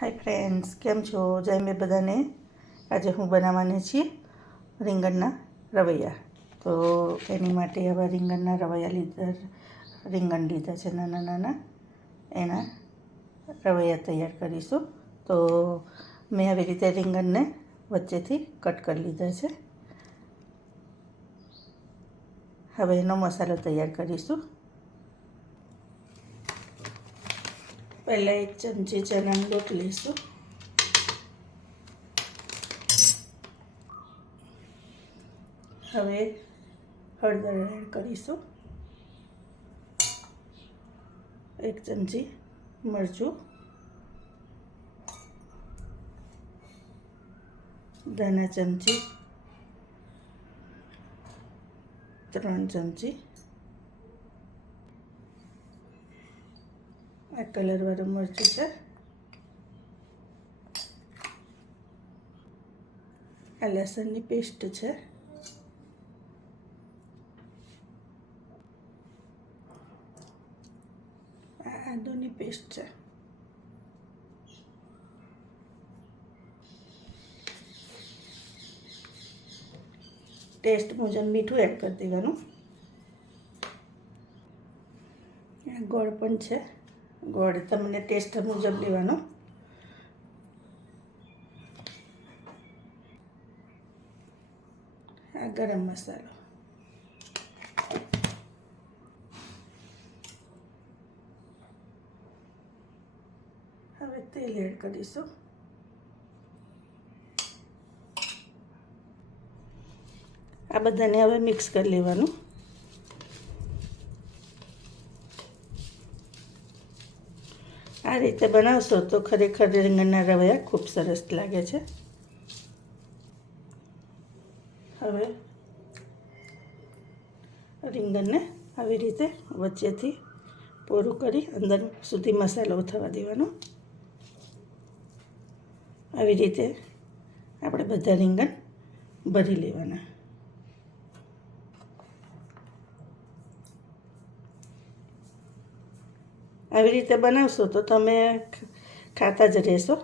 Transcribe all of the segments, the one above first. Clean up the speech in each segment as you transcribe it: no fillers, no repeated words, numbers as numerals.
Hi friends, કેમ છો? જય મેં બધાને. આજે હું બનાવવાની છીએ રીંગણના રવૈયા. તો એની માટે હવે રીંગણ લીધા છે નાના નાના, એના રવૈયા તૈયાર કરીશું. તો મેં આવી રીતે રીંગણને વચ્ચેથી કટ કરી લીધા છે. હવે એનો મસાલો તૈયાર કરીશું. પહેલાં 1 ચમચી ચણાનો લોટ લઈશું. હવે હળદર એડ કરીશું. 1 ચમચી મરચું, ધાણા ચમચી, 3 ચમચી, આ કલરવાળું મરચું છે, આ લસણની પેસ્ટ છે, આ આદુની પેસ્ટ છે, ટેસ્ટ મુજબ મીઠું એડ કરી દેવાનું. આ ગોળ પણ છે, ગોળ તમને ટેસ્ટ મુજબ લેવાનો. આ ગરમ મસાલો, હવે તેલ એડ કરીશું. આ બધાને હવે મિક્સ કરી લેવાનું. આ રીતે બનાવશો તો ખરેખર રીંગણના રવૈયા ખૂબ સરસ લાગે છે. હવે રીંગણને આવી રીતે વચ્ચેથી પૂરું કરી અંદર સુધી મસાલો થવા દેવાનો. આવી રીતે આપણે બધા રીંગણ ભરી લેવાના. આવી રીતે બનાવશો તો તમે ખાતા જ રહેશો.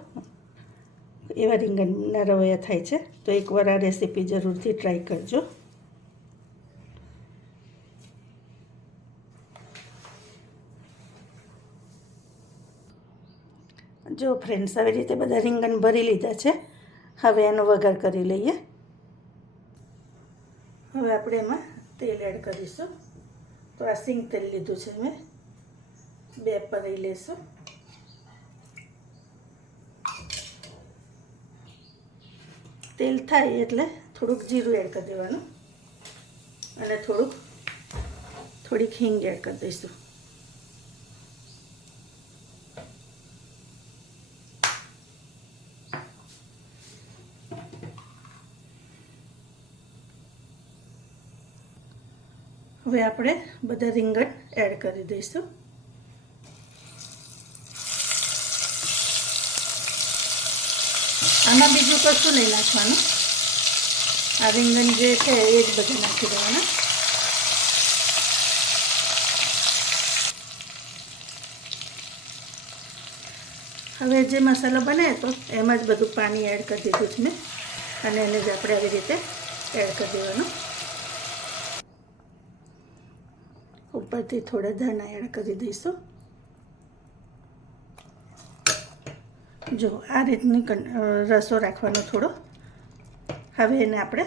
એવા રીંગણના રવૈયા થાય છે. તો એકવાર આ રેસીપી જરૂરથી ટ્રાય કરજો. જો ફ્રેન્ડ્સ, આવી રીતે બધા રીંગણ ભરી લીધા છે. હવે એનો વઘાર કરી લઈએ. હવે આપણે એમાં તેલ એડ કરીશું. તો આ સિંગ તેલ લીધું છે મેં, 2 પરી લેશું. તેલ થાય એટલે થોડુંક જીરું એડ કરી દેવાનું અને થોડીક હિંગ એડ કરી દઈશું. હવે આપણે બધા રીંગણ એડ કરી દઈશું. આમાં બીજું કશું નહીં નાખવાનું. આ રીંગણ જે છે એ જ બધું નાખી દેવાના. હવે જે મસાલો બનાવ્યો હતો એમાં જ બધું પાણી એડ કરી દીધું છે મેં, અને એને જ આપણે આવી રીતે એડ કરી દેવાનું. ઉપરથી થોડા ધાણા એડ કરી દઈશું. જો આ રીતની રસો રાખવાનો થોડો. હવે એને આપણે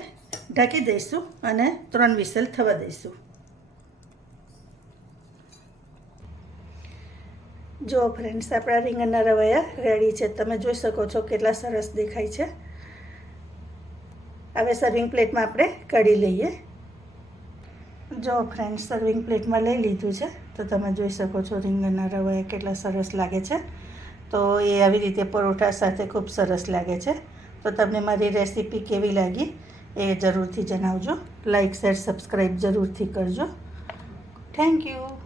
ઢાંકી દઈશું અને 3 વિસલ થવા દઈશું. જો ફ્રેન્ડ્સ, આપણા રીંગણના રવૈયા રેડી છે. તમે જોઈ શકો છો કેટલા સરસ દેખાય છે. હવે સર્વિંગ પ્લેટમાં આપણે કાઢી લઈએ. જો ફ્રેન્ડ્સ, સર્વિંગ પ્લેટમાં લઈ લીધું છે. તો તમે જોઈ શકો છો રીંગણના રવૈયા કેટલા સરસ લાગે છે. તો એ આવી રીતે પરોઠા સાથે ખૂબ સરસ લાગે છે. તો તમને મારી રેસીપી કેવી લાગી એ જરૂરથી જણાવજો. લાઈક, શેર, સબસ્ક્રાઈબ જરૂરથી કરજો. Thank you.